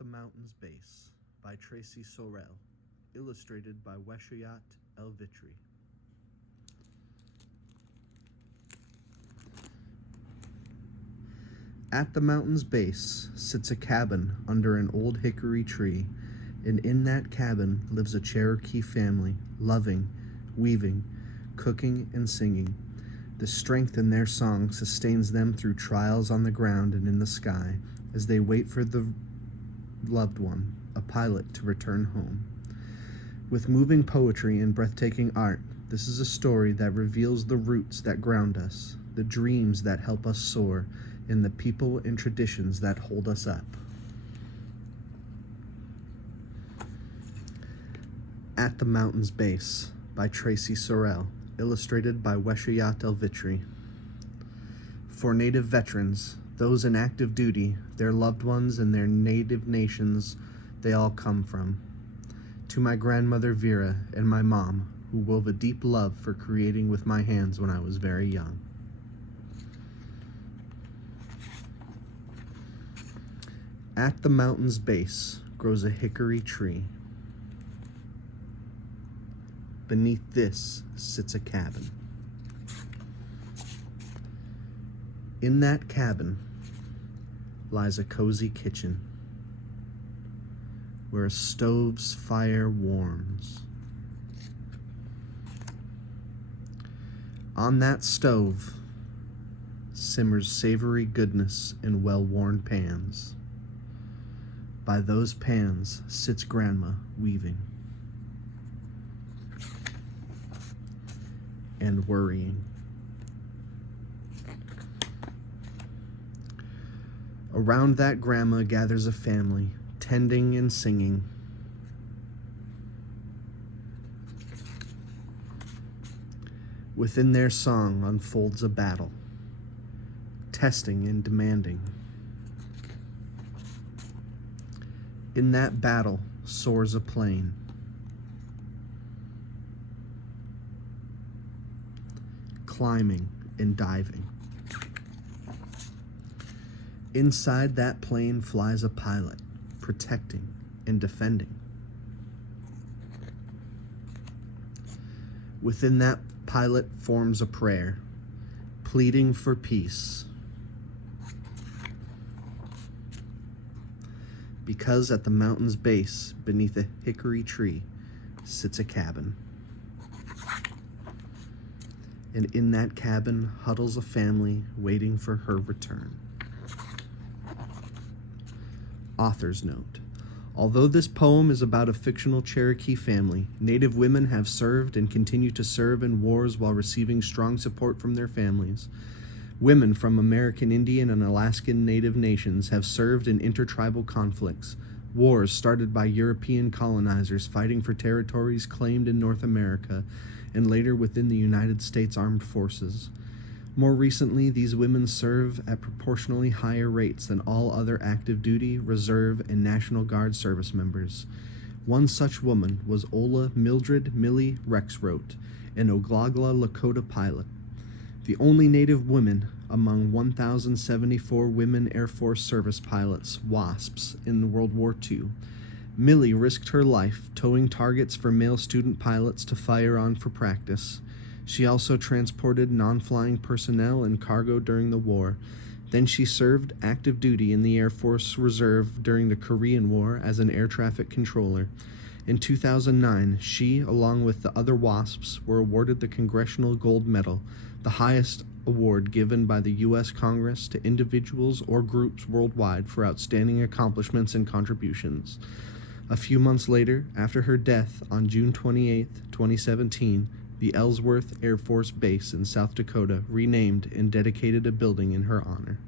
the Mountain's Base by Traci Sorell, illustrated by Weshoyot, Alvitre. At the mountain's base sits a cabin under an old hickory tree, and in that cabin lives a Cherokee family, loving, weaving, cooking, and singing. The strength in their song sustains them through trials on the ground and in the sky, as they wait for the loved one, a pilot, to return home. With moving poetry and breathtaking art, this is a story that reveals the roots that ground us, the dreams that help us soar, and the people and traditions that hold us up. At the Mountain's Base by Traci Sorell, illustrated by Weshoyot Alvitre. For Native veterans, those in active duty, their loved ones and their native nations they all come from. To my grandmother Vera and my mom, who wove a deep love for creating with my hands when I was very young. At the mountain's base grows a hickory tree. Beneath this sits a cabin. In that cabin lies a cozy kitchen where a stove's fire warms. On that stove simmers savory goodness in well-worn pans. By those pans sits Grandma weaving and worrying. Around that grandma gathers a family, tending and singing. Within their song unfolds a battle, testing and demanding. In that battle soars a plane. Climbing and diving. Inside that plane flies a pilot, protecting and defending. Within that pilot forms a prayer, pleading for peace. Because at the mountain's base, beneath a hickory tree, sits a cabin. And in that cabin huddles a family waiting for her return. Author's note. Although this poem is about a fictional Cherokee family, Native women have served and continue to serve in wars while receiving strong support from their families. Women from American Indian and Alaskan Native nations have served in intertribal conflicts, wars started by European colonizers fighting for territories claimed in North America, and later within the United States Armed Forces. More recently, these women serve at proportionally higher rates than all other active duty, reserve, and National Guard service members. One such woman was Ola Mildred Millie Rexroth, an Oglala Lakota pilot, the only Native woman among 1,074 women Air Force service pilots, WASPs, in World War II. Millie risked her life towing targets for male student pilots to fire on for practice. She also transported non-flying personnel and cargo during the war. Then she served active duty in the Air Force Reserve during the Korean War as an air traffic controller. In 2009, she, along with the other WASPs, were awarded the Congressional Gold Medal, the highest award given by the U.S. Congress to individuals or groups worldwide for outstanding accomplishments and contributions. A few months later, after her death on June 28, 2017, the Ellsworth Air Force Base in South Dakota renamed and dedicated a building in her honor.